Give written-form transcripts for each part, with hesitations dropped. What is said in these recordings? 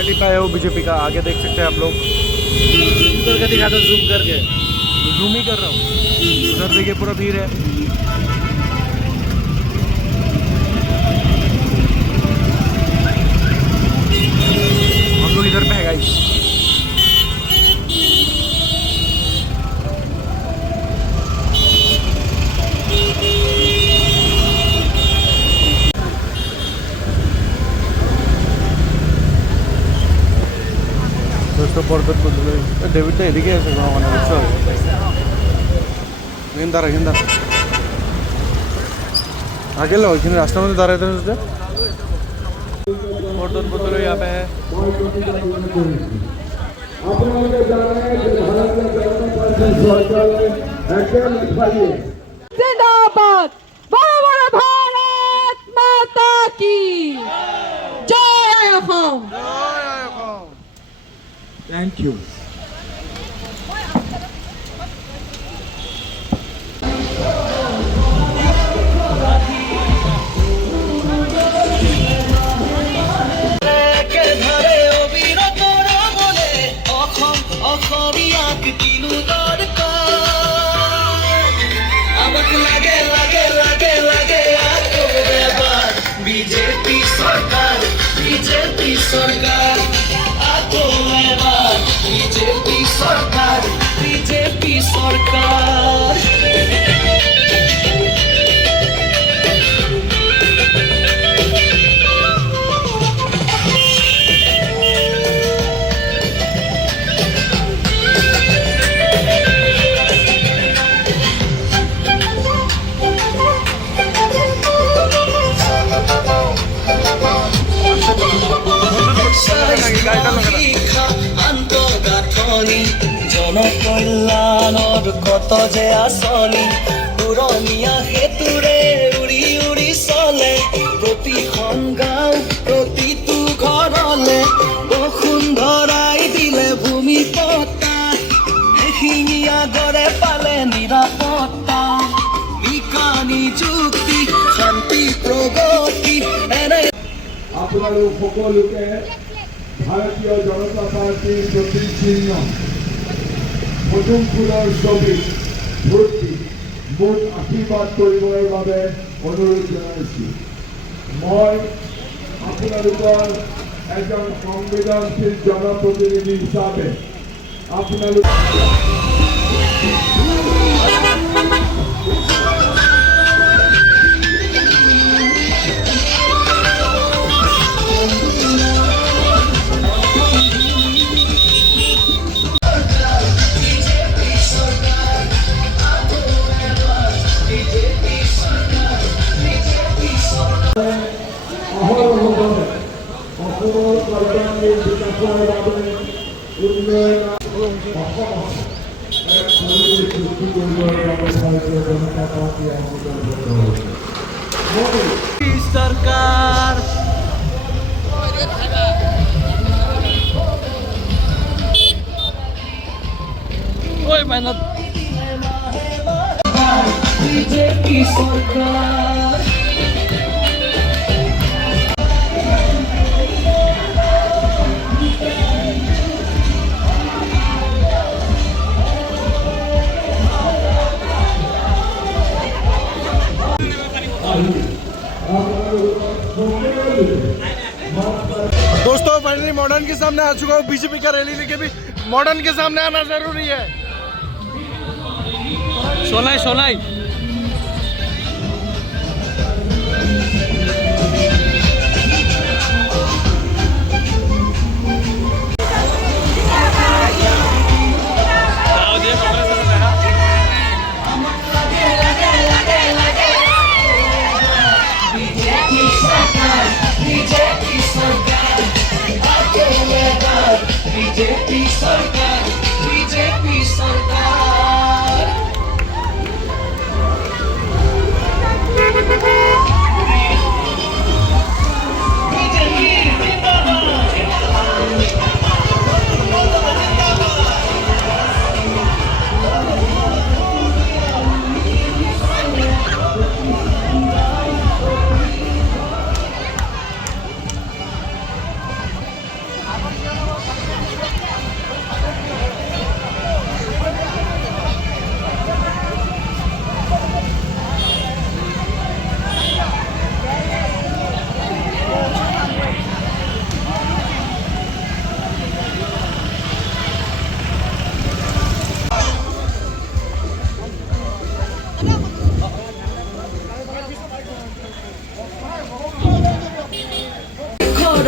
Rally पे आए हो बीजेपी का, आगे देख सकते हैं आप लोग। जूम करके दिखा दो, जूम करके। जूम ही कर रहा हूँ। उधर देखिए पूरा भीड़ है। हम लोग इधर पे है गाइस। दोस्तों पर्वत को डेविड तो एदिके আছে গাঁও মানে বুঝছো হিন্দার হিন্দার आगे लो इतने रास्ते में दाঁড়ায় थे उससे पर्वत बोतल यहाँ पे है। जिंदाबाद बड़ा भारत माता की जय हो। Thank you. बीजेपी सरकार बीजेपी सरकार बीजेपी सरकार बीजेपी सरकार। জনকল্যাণৰ কত যে আঁচনি পুৰণীয়া সেতুৰে উৰি উৰি চলে প্ৰতিখন গাঁও প্ৰতিটো ঘৰলে বসুন্ধৰাই দিলে ভূমি পট্টা এশিঙীয়া গড়ে পালে নিৰাপত্তা বিজ্ঞানী যুক্তি শান্তি প্ৰগতি এনে আপোনালোক সকলোকে ভাৰতীয় জনতা পাৰ্টিৰ প্ৰতীক চিহ্ন পদুম ফুলৰ ছবিত ভোট দি মোক আশীৰ্বাদ কৰিবৰ বাবে অনুৰোধ জনাইছোঁ। মই আপোনালোকৰ এজন সংবেদনশীল জনপ্ৰতিনিধি হিচাপে আপোনালোক सरकार ओए मेहनत बीजेपी सरकार दोस्तों फाइनली मॉडर्न के सामने आ चुका हूँ। बीजेपी का रैली लेके भी मॉडर्न के सामने आना जरूरी है। सोलाई सोलाई बीजेपी सरकार बीजेपी सरकार।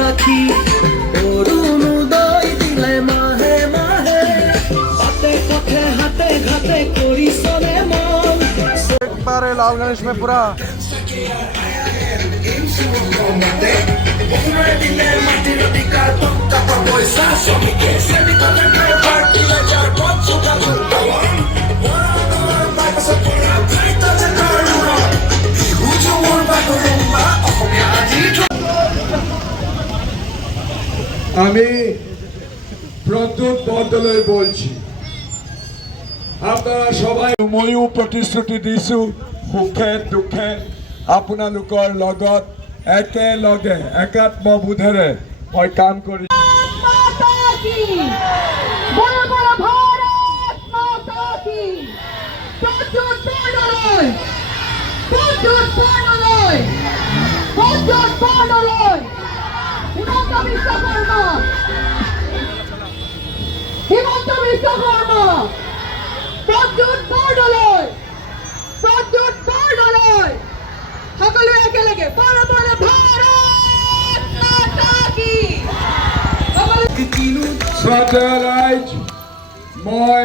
রাখি অরুণ উদয় দিলে মাহে মাহে পাতে পথে হাতে ঘাতে করি সনে মন एक बार ये लाल गणेश में पूरा আমি প্রদ্যুৎ বৰদলৈ বলছি আপনাৰা সবাই ময়ো প্ৰতিশ্ৰুতি দিছো সুখে দুখে আপোনালোকৰ লগত একেলগে একাত্মবোধেৰে মই কাম কৰি माता की বড় বড় ভারত মাতা কি প্রদ্যুৎ বরদলৈ প্রদ্যুৎ বরদলৈ প্রদ্যুৎ বরদলৈ হিমন্ত বিশ্বকর্মা হিমন্ত বিশ্বকর্মা প্রদ্যুৎ বরদলৈ প্রদ্যুৎ বরদলৈ সকলো একেলগে বড় বড় ভারত মাতা কি শ্ৰদ্ধেয় ৰাইজ মই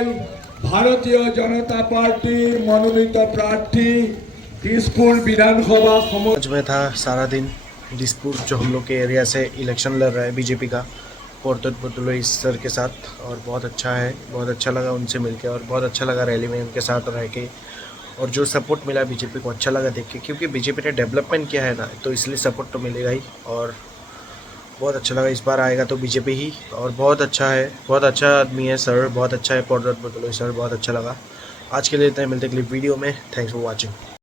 ভাৰতীয় জনতা পাৰ্টিৰ মনোনীত প্ৰাৰ্থী দিছপুৰ বিধানসভা आज मैं था सारा दिन दिसपुर जो हम लोग के एरिया से इलेक्शन लड़ रहा है बीजेपी का प्रद्युत बरदলৈ सर के साथ और बहुत अच्छा है, बहुत अच्छा लगा उनसे मिलके और बहुत अच्छा लगा रैली में उनके साथ रह के और जो सपोर्ट मिला बीजेपी को अच्छा लगा देख के क्योंकि बीजेपी ने डेवलपमेंट किया है ना तो इसलिए सपोर्ट तो मिलेगा ही और बहुत अच्छा लगा। इस बार आएगा तो बीजेपी ही और बहुत अच्छा है, बहुत अच्छा आदमी है सर, बहुत अच्छा है प्रद्युत बरदলৈ सर, बहुत अच्छा लगा। आज के लिए इतना ही, मिलते अगली वीडियो में। Thanks for watching.